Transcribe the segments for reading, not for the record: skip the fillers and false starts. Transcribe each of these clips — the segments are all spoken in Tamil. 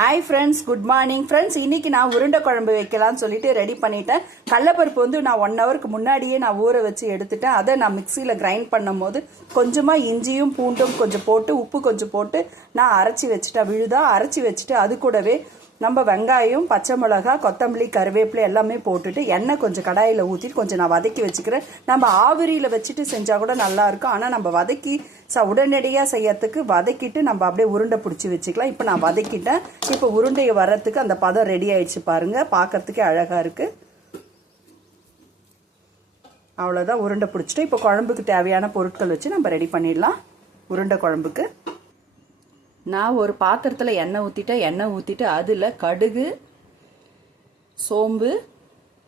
Hi friends, good morning friends. இன்னைக்கு நான் உருண்டை குழம்பு வைக்கலாம்னு சொல்லிட்டு ரெடி பண்ணிட்டேன். கடலைப்பருப்பு வந்து நான் 1 ஹவருக்கு முன்னாடியே நான் ஊற வச்சு எடுத்துட்டேன். அதை நான் மிக்சியில் கிரைண்ட் பண்ணும் போது கொஞ்சமாக இஞ்சியும் பூண்டும் கொஞ்சம் போட்டு உப்பு கொஞ்சம் போட்டு நான் அரைச்சி வச்சுட்டேன். விழுதா அரைச்சி வச்சுட்டு அது கூடவே நம்ம வெங்காயம், பச்சை மிளகா, கொத்தமல்லி, கருவேப்பிலை எல்லாமே போட்டுட்டு எண்ணெய் கொஞ்சம் கடாயில் ஊற்றிட்டு கொஞ்சம் நான் வதக்கி வச்சுக்கிறேன். நம்ம ஆவிரியில் வச்சுட்டு செஞ்சால் கூட நல்லாயிருக்கும். ஆனால் நம்ம வதக்கி உடனடியாக செய்யறதுக்கு வதக்கிட்டு நம்ம அப்படியே உருண்டை பிடிச்சி வச்சுக்கலாம். இப்போ நான் வதக்கிட்டேன். இப்போ உருண்டையை வர்றதுக்கு அந்த பதம் ரெடி ஆயிடுச்சு பாருங்கள். பார்க்கறதுக்கே அழகாக இருக்குது. அவ்வளோதான், உருண்டை பிடிச்சிட்டு இப்போ குழம்புக்கு தேவையான பொருட்கள் வச்சு நம்ம ரெடி பண்ணிடலாம். உருண்டை குழம்புக்கு நான் ஒரு பாத்திரத்தில் எண்ணெய் ஊற்றிட்டு அதில் கடுகு, சோம்பு,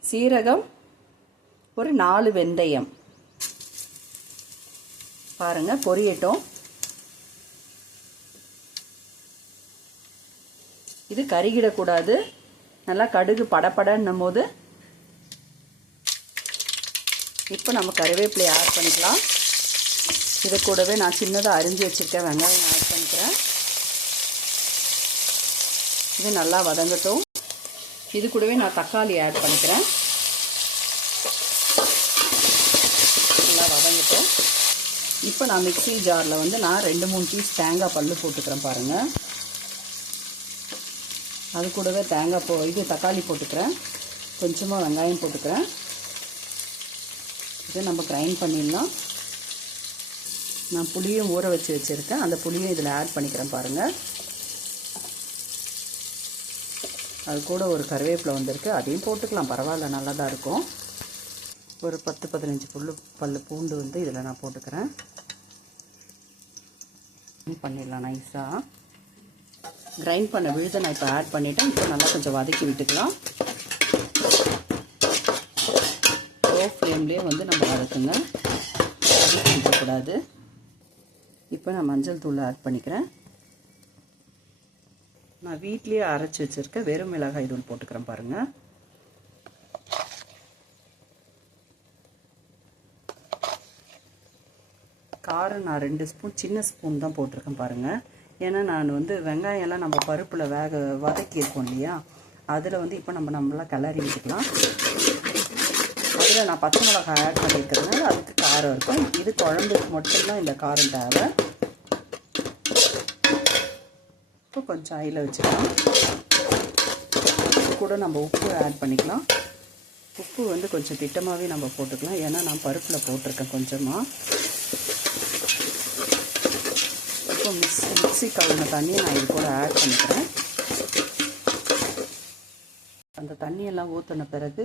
சீரகம், ஒரு 4 வெந்தயம் பாருங்க பொரியட்டும். இது கருகிடக்கூடாது. நல்லா கடுகு படப்படன்னும் போது இப்போ நம்ம கருவேப்பிலையை ஆட் பண்ணிக்கலாம். இதை கூடவே நான் சின்னதாக அரிஞ்சு வச்சுருக்கேன் வெங்காயம் ஆட் பண்ணிக்கிறேன். இது நல்லா வதங்கட்டும். இது கூடவே நான் தக்காளி ஆட் பண்ணிக்கிறேன். நல்லா வதங்கட்டும். இப்போ நான் மிக்ஸி ஜாரில் வந்து நான் 2-3 பீஸ் தேங்காய் பல் போட்டுக்கிறேன் பாருங்கள். அது கூடவே தக்காளி போட்டுக்கிறேன். கொஞ்சமாக வெங்காயம் போட்டுக்கிறேன். இதை நம்ம கிரைண்ட் பண்ணிடலாம். நான் புளியும் ஊற வச்சுருக்கேன். அந்த புளியும் இதில் ஆட் பண்ணிக்கிறேன் பாருங்கள். அது கூட ஒரு கருவேப்பிலை வந்திருக்கு, அதையும் போட்டுக்கலாம், பரவாயில்ல, நல்லா தான் இருக்கும். ஒரு 10-15 பல்லு பூண்டு வந்து இதில் நான் போட்டுக்கிறேன். பண்ணிடலாம் நைஸாக. கிரைண்ட் பண்ண விழுதை நான் இப்போ ஆட் பண்ணிவிட்டேன். இப்போ நல்லா கொஞ்சம் வதக்கி விட்டுக்கலாம். லோ ஃப்ளேம்லேயே வந்து நம்ம வதக்குங்க, வதக்கிக்கூடாது. இப்போ நான் மஞ்சள் தூள் ஆட் பண்ணிக்கிறேன். நான் வீட்லேயே அரைச்சி வச்சுருக்கேன் வெறும் மிளகாய் தூள் போட்டுக்கிறேன் பாருங்கள். காரம் நான் 2 ஸ்பூன் சின்ன ஸ்பூன் தான் போட்டிருக்கேன் பாருங்கள். ஏன்னா நான் வந்து வெங்காயம்லாம் நம்ம பருப்பில் வதக்கியிருக்கோம் இல்லையா, அதில் வந்து இப்போ நம்மளாம் கிளறி விட்டுக்கலாம். அதில் நான் பச்சை மிளகாய் ஆட் பண்ணியிருக்கிறதுனால அதுக்கு காரம் இருக்கும். இது குழம்புக்கு மட்டும்தான் இந்த காரம் தேவை. இப்போ கொஞ்சம் ஆயில் வச்சுக்கலாம். கூட நம்ம உப்பு ஆட் பண்ணிக்கலாம். உப்பு வந்து கொஞ்சம் திட்டமாகவே நம்ம போட்டுக்கலாம், ஏன்னா நான் பருப்பில் போட்டிருக்கேன் கொஞ்சமாக. இப்போ மிக்ஸி கழுவின தண்ணியை நான் இது கூட ஆட் பண்ணிக்கிறேன். அந்த தண்ணியெல்லாம் ஊற்றின பிறகு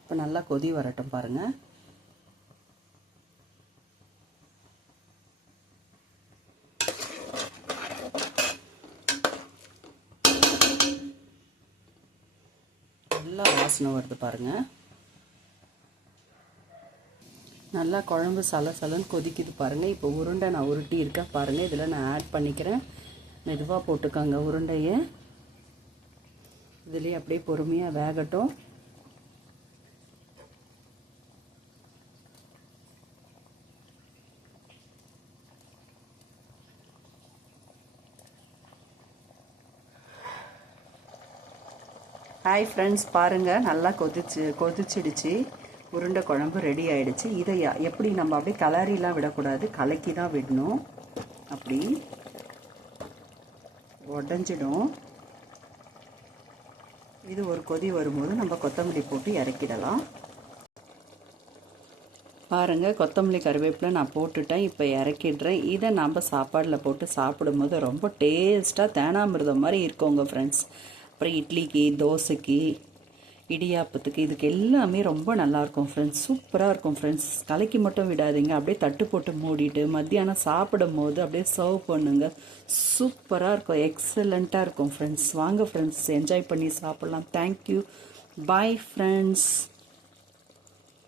இப்போ நல்லா கொதி வரட்டும் பாருங்கள். நல்லா வாசனை வருது பாருங்கள். நல்லா குழம்பு சலன்னு கொதிக்குது பாருங்கள். இப்போ உருண்டை நான் உருட்டி இருக்கேன் பாருங்கள். இதில் நான் ஆட் பண்ணிக்கிறேன். மெதுவாக போட்டுக்கோங்க உருண்டையை. இதுலேயே அப்படியே பொறுமையாக வேகட்டும். ஹாய் ஃப்ரெண்ட்ஸ், பாருங்கள் நல்லா கொதிச்சிடுச்சு. உருண்டை குழம்பு ரெடி ஆகிடுச்சு. இதை எப்படி நம்ம அப்படியே கலரிலாம் விடக்கூடாது, கலக்கி தான் விடணும். அப்படி உடஞ்சிடும். இது ஒரு கொதி வரும்போது நம்ம கொத்தமல்லி போட்டு இறக்கிடலாம். பாருங்கள், கொத்தமல்லி கருவேப்பிலை நான் போட்டுட்டேன். இப்போ இறக்கிடுறேன். இதை நம்ம சாப்பாடில் போட்டு சாப்பிடும்போது ரொம்ப டேஸ்ட்டாக தேனாமிர்தம் மாதிரி இருக்குங்க ஃப்ரெண்ட்ஸ். அப்புறம் இட்லிக்கு, தோசைக்கு, இடியாப்பத்துக்கு, இதுக்கு எல்லாமே ரொம்ப நல்லாயிருக்கும் ஃப்ரெண்ட்ஸ். சூப்பராக இருக்கும் ஃப்ரெண்ட்ஸ். கலக்கி மட்டும் விடாதீங்க, அப்படியே தட்டு போட்டு மூடிட்டு மத்தியானம் சாப்பிடும் போது அப்படியே சர்வ் பண்ணுங்க. சூப்பராக இருக்கும், எக்ஸலண்ட்டாக இருக்கும் ஃப்ரெண்ட்ஸ். வாங்க ஃப்ரெண்ட்ஸ், என்ஜாய் பண்ணி சாப்பிட்லாம். Thank you, bye friends.